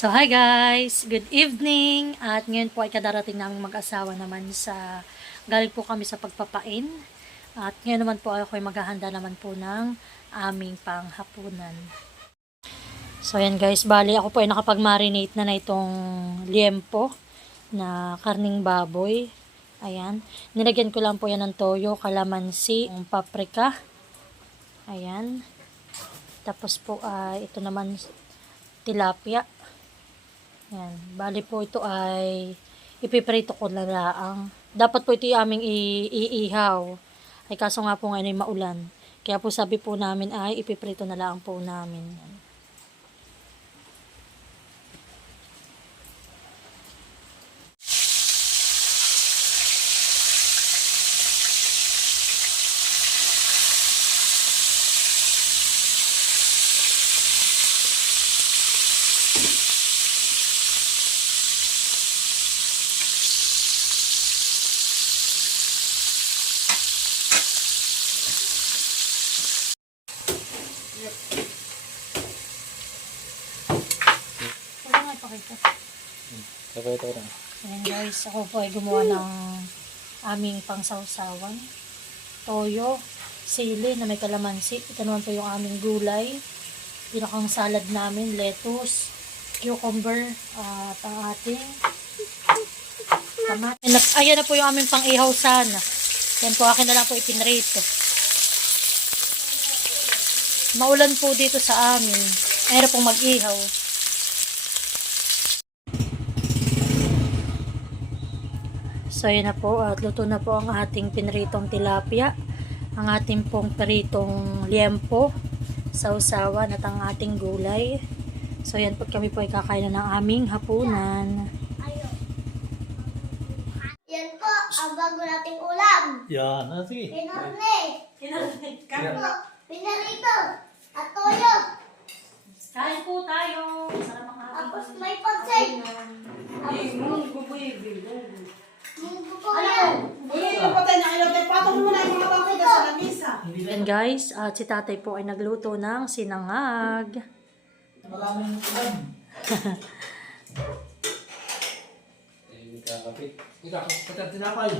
So, hi guys! Good evening! At ngayon po ay kadarating naming mag-asawa naman sa, galing po kami sa pagpapain. At ngayon naman po ako ay maghahanda naman po ng aming panghapunan. So, ayan guys, bali ako po ay nakapag-marinate na itong liempo na karning baboy. Ayan. Nilagyan ko lang po yan ng toyo, kalamansi, paprika. Ayan. Tapos po ito naman tilapia. Yan. Bali po ito ay ipiprito ko na laang. Dapat po ito yung aming iihaw. Ay kaso nga po ngayon ay maulan. Kaya po sabi po namin ay ipiprito na laang po namin. Yan. Ayan guys, ako po ay gumawa ng aming pangsawsawan. Toyo, sili na may kalamansi. Ito naman po yung aming gulay. Pinakang salad namin, lettuce, cucumber, at ang ating kamatis. Ayan na po yung aming pang-ihaw sana. Yan po, akin na lang po ipinrito. Maulan po dito sa amin. Mayroon pong mag-ihaw. So, yun na po. At luto na po ang ating pinritong tilapia. Ang ating pong pritong liempo. Sausawan at ang ating gulay. So, yan po. Kami po ay kakain na ng aming hapunan. Yan po, ang bago nating ulam. Yan, sige. Pinarne. Pinarito. At toyo. Kain po tayo. Sarap ang ating Tapos may pagsay. Munggo po yan. And guys, at si tatay po ay nagluto ng sinangag. Maraming ulam. Ikakapit tinapay.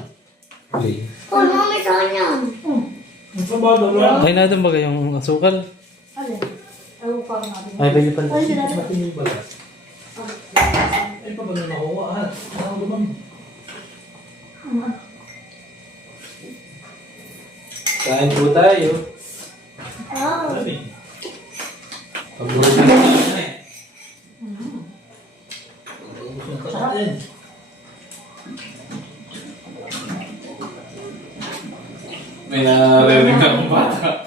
Oh, mami, saan yan? Ang sabado lang. Ay, natin ba yung asukal? Alin? Ayaw pa natin. Ay, bagay pala. Matingin pala. Ay, pa ba na nakuha? Ano naman? Kain po tayo. Oh. Sabi. Pagbuhay na natin eh. Sarap din. May naririnig akong bata.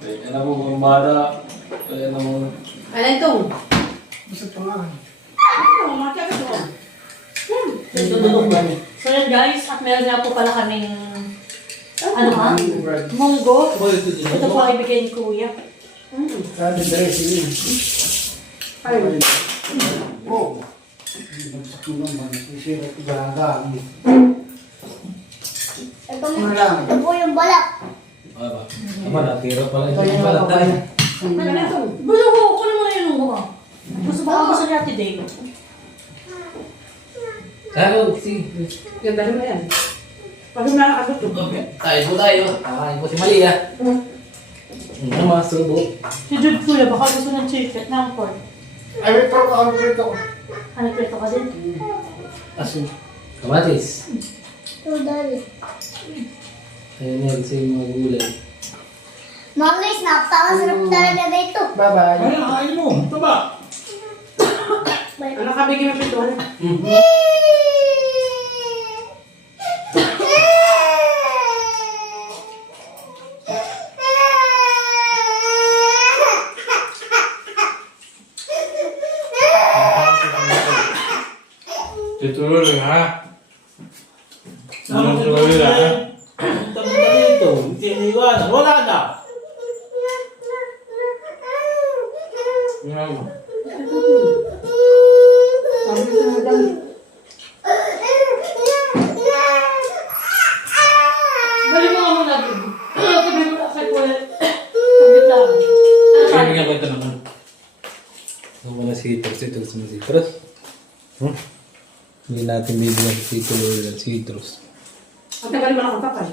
Kaya na po kung bata. Kaya na mo. Ano ito? So yan guys, at meron nga po pala kaming ano ha? Munggo. Ito po ay bigay ni Kuya. Sabi dahil sige. Oh. Ito po yung balak. Ah, ba? Ama, natira pala ito yung balat tayo. Bulo ko, kunin mo na yung munggo mo. Gusto ba gusto niya Ate Dave? Tayo, si. Ganda mo yan. Pag nakakabot ito. Tayo po tayo. Kakain po si Malia. Ano mga subo? Si Jude Kuya, baka gusto ng chicken ng pork. Ay, pero ako prito ko. Ano preto ka din? Aso. Kamatis. Ito, dali. Ayan yan sa mga gulay. Mga guys, napakasarap talaga dito. Bye-bye. Ay, nakain mo. Ito ba? Ano ka bigyan mo ito? Tutuloy lang ha. Ano ko ba? Tabi dito. Hindi iniwan. Wala na. Bali mo nga muna dun. Sabi mo kay Kuya. Sabi lang. Ay, bigyan ko ito naman. Ano ba na si Tux? citrus ng citrus. Hindi natin bibigyan sa Tito Lolo ng citrus. Ang tagal mo nakapapal.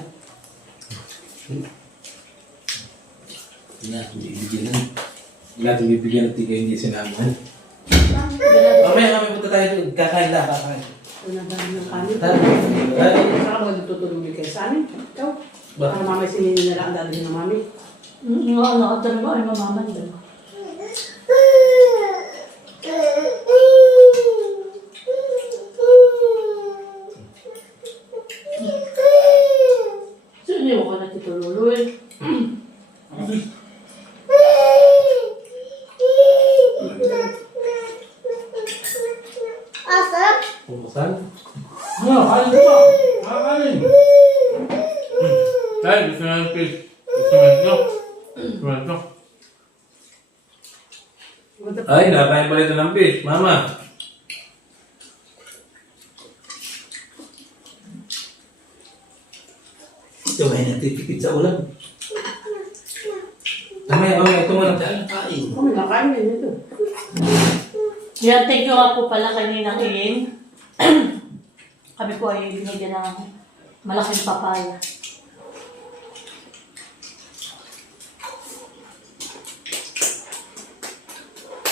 Hindi natin bibigyan ng... Hindi natin bibigyan ng tigay hindi sinamahan. Mamaya kami punta tayo doon. Kakain na, kakain. Ito na dami ng kanin. Ay, Saka mo tutulungan kayo sa amin. Ikaw. Ba? Para mamay sininin nila ang dali ng mami. Yung ano, talaga ay mamaman din. So, hindi mo ka na Tito Lolo eh. Sarap. pumasan. Ano, kain ka ba? Kakain. Tay, gusto na ng fish. Gusto mo ito? Gusto mo ito? Ay, nakain pala ito ng fish. Mama. Ito ay natipikit sa ulam. Mamaya, ito muna tayo. Kain. Kami nakain din ito. Yan, thank you nga po pala kaninang Iing. Kami po ay binigyan ng malaking papaya.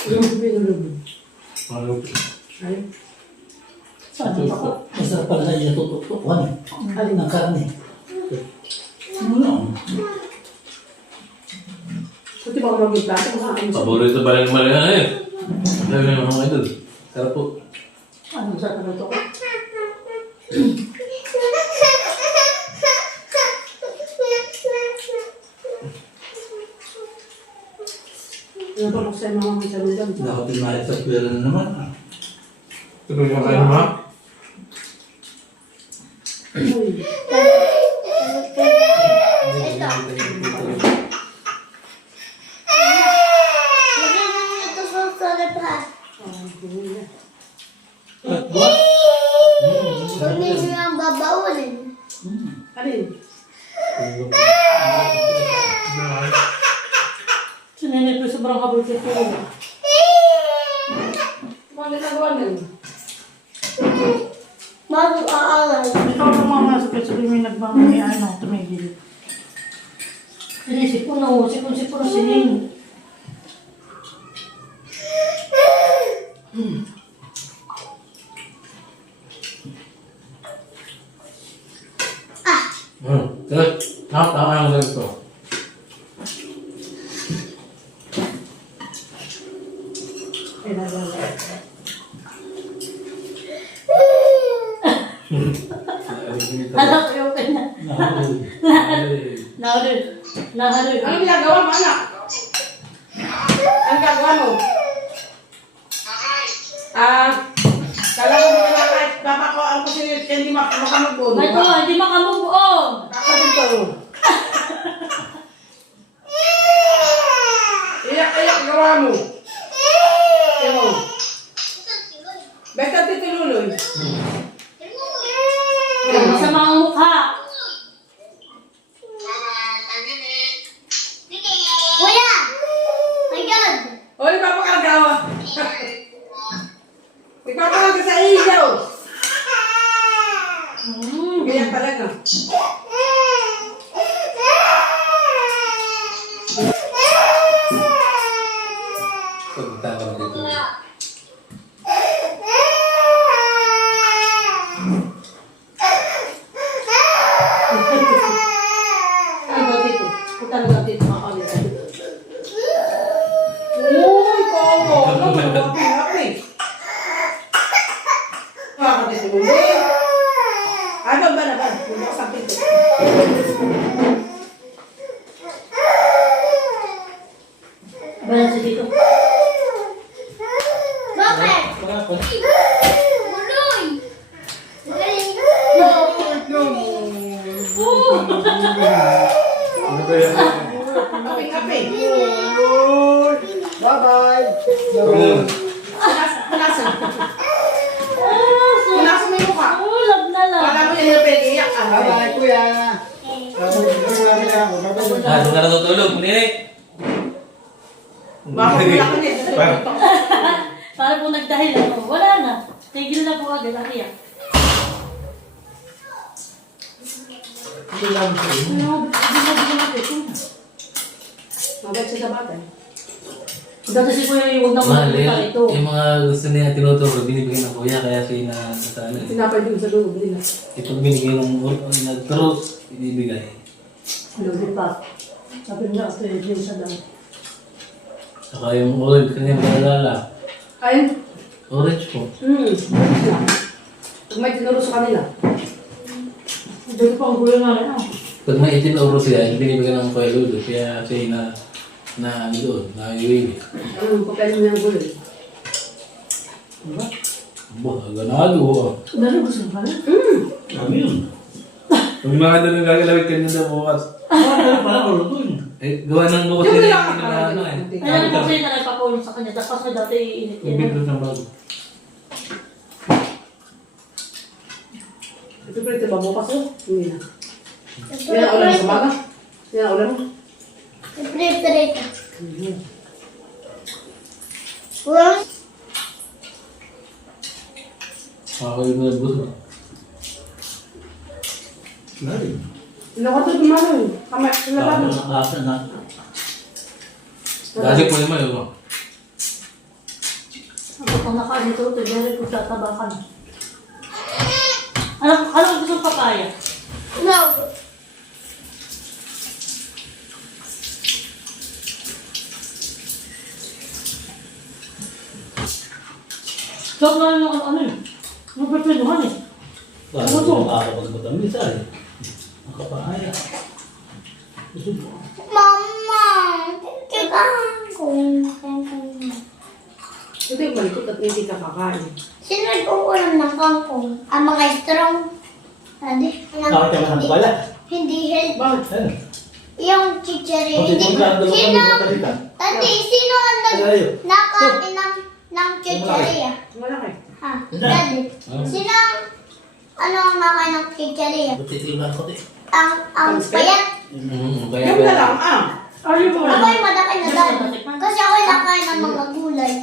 Lubin. Ano? Ay. Saan ba ko? Masarap pala sa iyo tututukan. Alin ang karne? Buti ba ako mag-plato? Makain siya. Paborito ba rin mali na eh? Sabi ng mga idol. Sarap po. Ano sa taluto ko? Ano pa kung sa'yo mga may saludan? Nakapinayat sa pera na naman. Tuloy ka kayo ma? Uy. Lagyan mo ito sa lahat. Hindi nyo ang babaunin. Alin? Sinanay ko sobrang kabuti ko. Mga ginagawa nun. Bago aalay. Ikaw lang mga sa peso may nagmamay ano, tumigil. Sinisip ko na, sipon-sipon na sinin. Terus, apa yang ada itu? Ay, nagawa. Anak ko yung kanya. Nahaloy. Nahaloy. Ano ginagawa mo, anak? Ano gagawa mo? Kala ko mga nakait. Papa ko, ang kasi hindi makamagod. May to, hindi makamove on. Kakabin ko. Iyak-iyak gawa mo. Imo. Basta tituloy. Masama ang mukha. Kuya! Ayan! Hoy, papakargawa. Ipapakal ka sa ilaw. Ganyan talaga. Pagpunta ka dito. Ano dito? Punta na dito makalit. Uy, komo. Ano ba? Happy. Makakatito mo. Ay, ba na ba? Hindi sa pito. Balan sa dito. Bakit? Marapa. Muloy! Magaling! Happy. Bye-bye. Punasan. Punasan mo yung mukha. Oh, love na love. Kala mo yan yung pag-iyak. Bye-bye, kuya. Bye-bye. Doon ka natutulog, Nick. Baka wala ka nito. Para po nagda dahil ano, wala na. Tigil na po agad ang iyak. Hindi lang sa iyo. Ano, bigyan natin. Mabait siya sa bata. Dati si Kuya, huwag na Mahal magpunta ito. yung mga gusto niya tinuturo, binibigyan ng kuya, kaya siya na sa ano. Tinapay din sa loob nila. Ito binigay ng nagturo, binibigay. Lugi pa. Sabi nga, ito yung sa dami. Saka yung orange kanya malalala. Ayun. Orange po. Kung may tinuro sa kanila. Dito pa ang gulo namin, ah. Pag may itim na oras siya, binibigyan ng kuya Ludo, kaya siya na ano doon, na iwiwi. Ano, papel mo yung gulo. Diba? Bah, ganado. Dali, gusto mo pala? Kami yun. Yung mga doon yung gagalawin kanina daw bukas. Eh, gawa ng bukas Yung din kaya yung ano eh. Ayan po kasi na nagpapulong sa kanya. Tapos kasi dati iinit Yung yan. biglo ng bago. Ito pa ito ba bukas yun? Hindi na. Yan ang ulam sa maga. Yan ang ulam mo. Prepare. Well, Ako yung mga buso. Nakatod mo naman. Kamay, sinabahan. Dati po yung mayo. Ako pang nakain ito, ito, dahil ko sa tabakan. Alam ko gusto papaya. no. Joke na yung ano yun. Yung pagpinuhan eh. Ano ito? Makakapagmatamis ay. Makapahaya. Mama, kung Ito yung malikot at hindi ka kakain. sino nag-uulam ng kangkong? Ang mga strong. Hindi. Bakit ka man wala? Hindi healthy. Bakit? Yung chichiri. Hindi. Sino? Tati, sino ang nakain ng chichiri? Malaki. Ha? Daddy. Sino ang nakain ng chichiri? Matitilan ko din. Ang payat. Kaya Yung na lang, ah. Ayun mo Ako yung malaki na daddy. Kasi ako yung nakain ng mga gulay.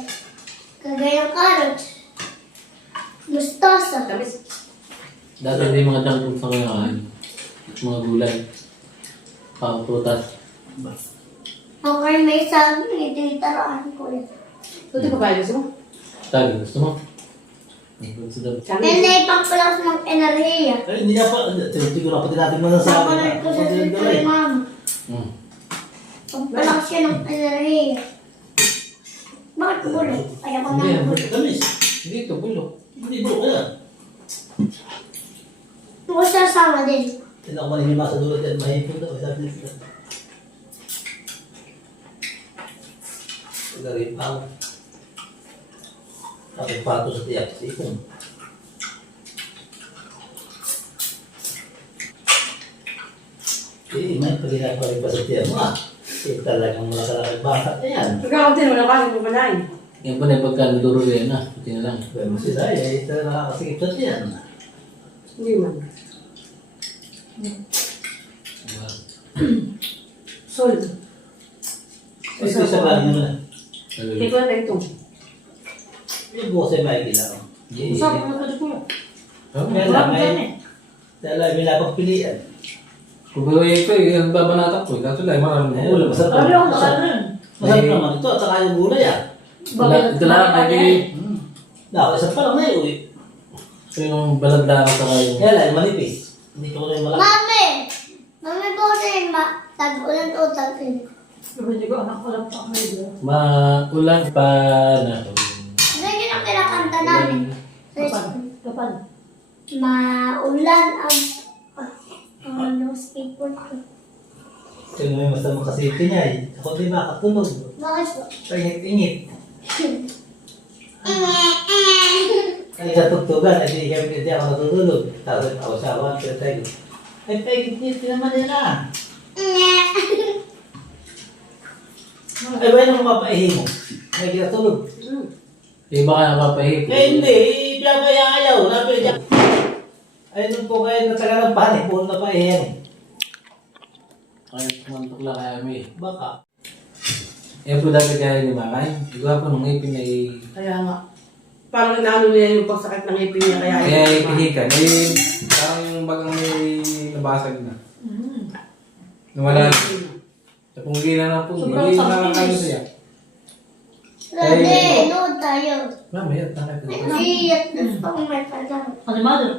Kagaya ng carrots. Mustasa. Tamis. dati hindi mga junk food sa kanya. Mga gulay. Pang-prutas. Okay, may sabi. Hindi taraan ko yun. Ito pa kaya gusto mo? Tagi, gusto mo? Gusto daw. Hindi, pangpulas ng enerhiya. Eh, hindi niya pa, siguro pati natin masasabi. Pangpulas ko sa chichiri, mama. Hmm. Pangpulas siya ng enerhiya. Bakit bulo? Ayaw ko Hindi, ng bulo. Tamis. Hindi ito, bulok. Hindi bro, kaya. Huwag sasama din. Hindi ako maninimas sa dulo dyan, mahipon daw. Sabi nila. Pagarin pa ako. Tapos pato sa tiyak sa ipon. Eh, may pagkina pa rin pa sa tiyak mo ah. Eh, talagang malakalakal bata. Ayan. Ikaw din, wala kasi mo kanain. Yan pa na yung pagkanuduro yan na. Ito na lang. Pero si Zay, eh, ito nakakasikip sa tiyan. Hindi man. Sol. Eh, ito sa lang naman. Hindi ko na ito. Yung bukas ay may lang. Yeah. Sabi mo ito po. Kaya Wala lang, ko dyan eh. may napagpilian. Kung gawin ko eh, ang babanatak ko eh. Kaso lang, maraming Eh, ulam. masarap Sabi ako naman. nakain. Masarap naman ito at saka yung gulay ah. Ito lang, may bigay. Isa pa lang na yun eh. So yung balagda ako sa kayo. Kaya lang, manipis. Hindi ko rin malaki. Mami! Mami po kasi tag-ulan o tag-in. Pero hindi ko anak ko lang pa kayo dyan. Maulan pa na. Hindi ang kinakanta namin. Kapal. Maulan ang... Ano, skateboard ko. Kaya may masama kasi ito niya eh. Ako din makatunog. Bakit po? Pangit-ingit. Kaya sa tugtugan, hindi kami ako natutulog. Tapos ako sa awan, pero tayo. Ay, pangit-ingit naman yan ah. Ay, ba yung mapaihi mo? May kinatulog. Eh baka napapahip. Eh, hindi. Ayaw. Sabi niya. Ay, nung po kayo natagalang panik, puro na pa yan. Kahit kumantok lang kaya may. Baka. Eh po dati kaya ni Makay. Igwa po nung ipin ay Kaya nga. parang inaano niya yung pagsakit ng ipin niya. Kaya Kaya ipihikan. Eh, parang yung bagang may nabasag na. Nawala na. Napunggi na ng punggi. Sobrang Hindi sakit. nakakain siya. Dati, nood tayo. Mamaya, tanay ko. Iyak na sa may palang. Ano mother?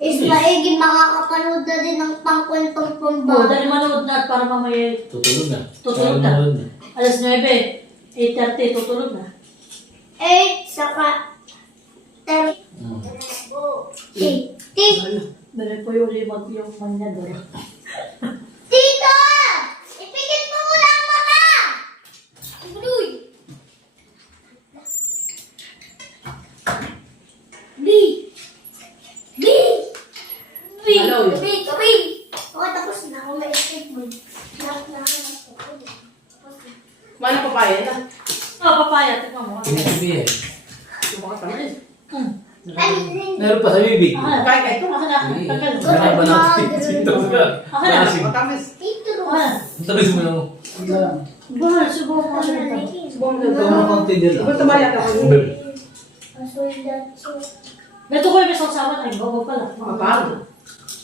Is maigi makakapanood na din ng pangkwentong Oo, pambahay. dahil manood na at para mamaya Tutulog na. Tutulog na. Tutulog na. alas 9, 8:30, tutulog na. 8 saka 10. Mm. 8. Dahil po yung yung manyador. Tito! Ipikit mo muna ang mata! Uy! B! B! B! Hello. B! B! Okay, tapos na ako may escape mode. Mana papaya na. Oh, papaya, tignan mo. Pinasabihin. Sumakas na rin. Meron pa sa bibig. Aha, Kaya, ito, aha na. Tagal. Wala ba natin? Ito ka. Aha na. matamis. Tito! Aha na. Tamis mo lang. Bahal, subukan mo na ito. Subukan mo Ito na mga konti dyan Ito tamayat ako. Ito ko yung may sausawan ay bago pala. Makapagod.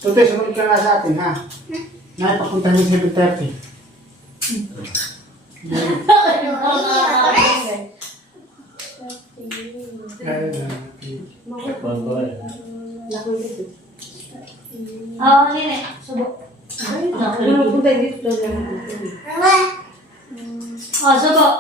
Tutoy, sumunod ka nga sa atin, ha? Napapunta niyo 7:30. Ah, nene, subok. Ano punta dito? Ah, subok.